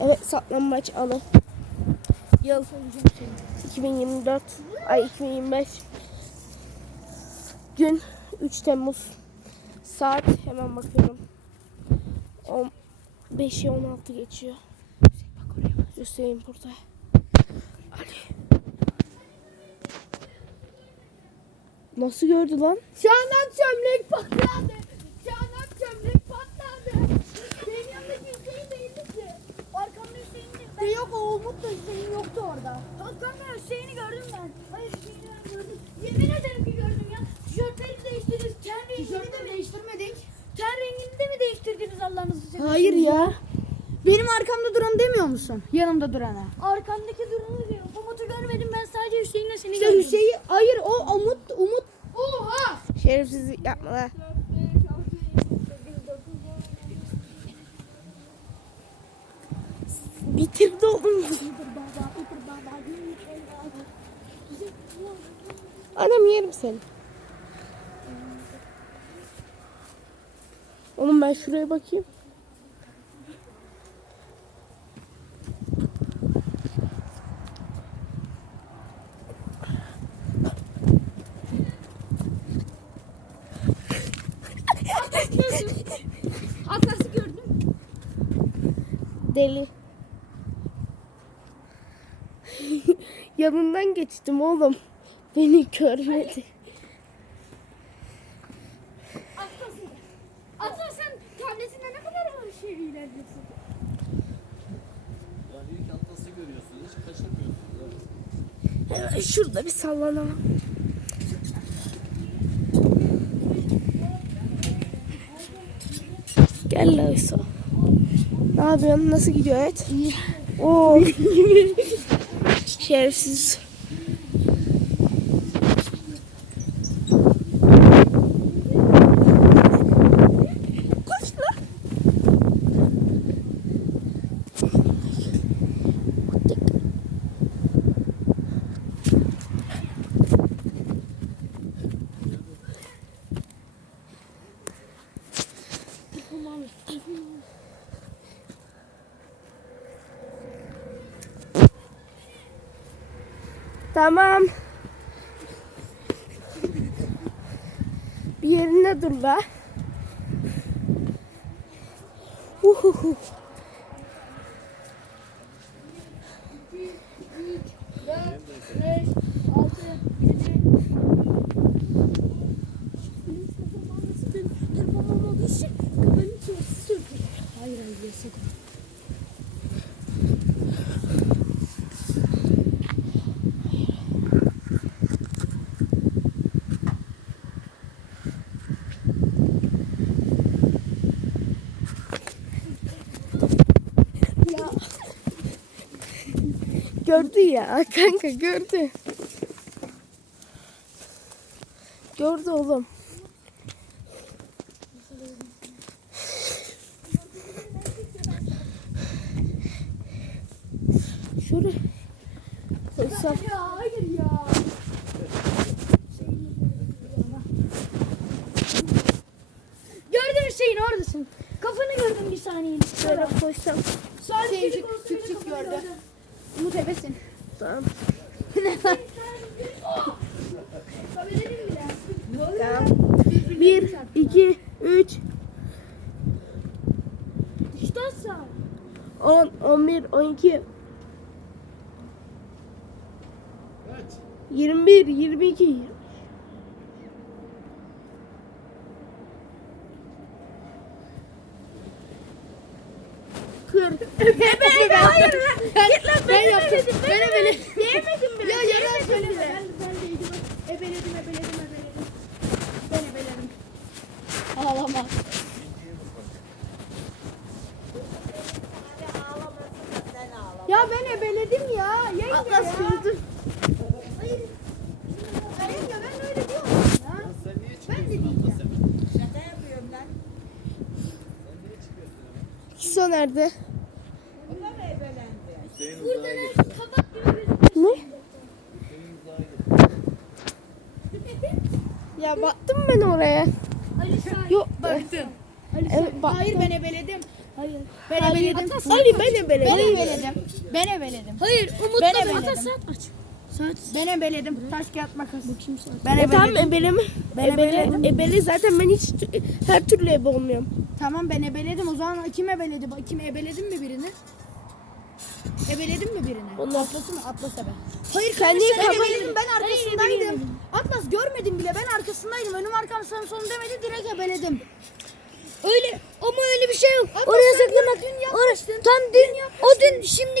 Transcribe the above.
Evet saklambaç anı. Yıl 2024 ay 2025 gün 3 Temmuz saat hemen bakıyorum 15'i 16 geçiyor Hüseyin burada Ali Nasıl gördü lan? Canan çömlek patladı. Canan çömlek patladı. Benim yanımdaki Hüseyin değildi ki. Arkamda O Umut da Hüseyin yoktu orada. Arkamda Hüseyin'i gördüm ben. Hayır Hüseyin'i ben gördüm. Yemin ederim ki gördüm ya. Tişörtleri değiştirdiniz. Ten rengini de mi değiştirmedik? Ten rengini de mi değiştirdiniz Allah'ınızı seversen? Hayır ya. Benim arkamda duran demiyor musun? Yanımda durana. Arkamdaki duranı diyor. Umut'u görmedim ben sadece Hüseyin'le seni İşte gördüm. Hüseyin hayır o Umut Umut Oha! Şerefsizlik yapma lan. Bitirdi oğlum. Anam yerim seni. Oğlum ben şuraya bakayım. Atlası gördüm. Deli. Yanından geçtim oğlum. Beni görmedi. Atlas sen tabletinde ne kadar var şey ilerliyorsun? Yani ilk atlası görüyorsunuz, hiç kaçırmıyorsunuz. Evet. Şurada bir sallanalım. Gel la Hüso. Ne yapıyorsun? Nasıl gidiyor evet? İyi. Oo. Şerefsiz. Koş lan. Tamam. Bir yerinde dur la. Uhuhu. Gördü ya kanka gördü. Gördü oğlum. Şuraya. Koysam. Ya hayır ya. Gördüm Hüseyin oradasın. Kafanı gördüm bir saniye. Şöyle koysam. Sadece küçük- küçük gördü. Umut ebesin. Tamam. Haberim bile. Tamam. Bir, iki, üç, İşte sağ. on, on bir, on iki, yirmi bir, yirmi iki. Kırk. Ben, hayır ben, ben yaptım. Ben ebeledim. Diyemedim bile. Ya yalan söyleme. Ben, ben değdim. Ebeledim ebeledim ebeledim. Ben ebeledim. Ağlama. Ya ben ebeledim ya. Yenge Atlas ya. gördüm. Hayır. Ben öyle diyorum. Lan atlas hemen? Şaka yapıyorum lan. Sen nerede? Bu da mı ebelendi? Hüseyin uzağa gitti. Kabak gibi bir Ne? Uzağa gitti. Ya baktım ben oraya. Yok. Baktım. Ali Evet, baktım. Hayır ben ebeledim. Hayır. Ben ebeledim. Ali ben Ben ebeledim. ebeledim. Ben ebeledim. Hayır Umut Ben ebeledim. saat aç. Saat. Ben ebeledim. Taş kağıt makas. Ben E, tamam ebeledim. ebeleme. Ben ebele, ebeledim. ebele zaten ben hiç her türlü ebe olmuyorum. Tamam ben ebeledim. O zaman kim ebeledi? Kim ebeledim mi birini? Ebeledim mi birini? Onu- Atlas'ı mı? Atlas ebe. Hayır sen niye Ben kapat- ebeledim. Ben arkasındaydım. Atlas görmedim bile. Ben arkasındaydım. Önüm arkam sağım solum demedi. Direkt ebeledim. Öyle ama öyle bir şey yok. Oraya saklamak. yapmıştın. tam dün, o dün şimdi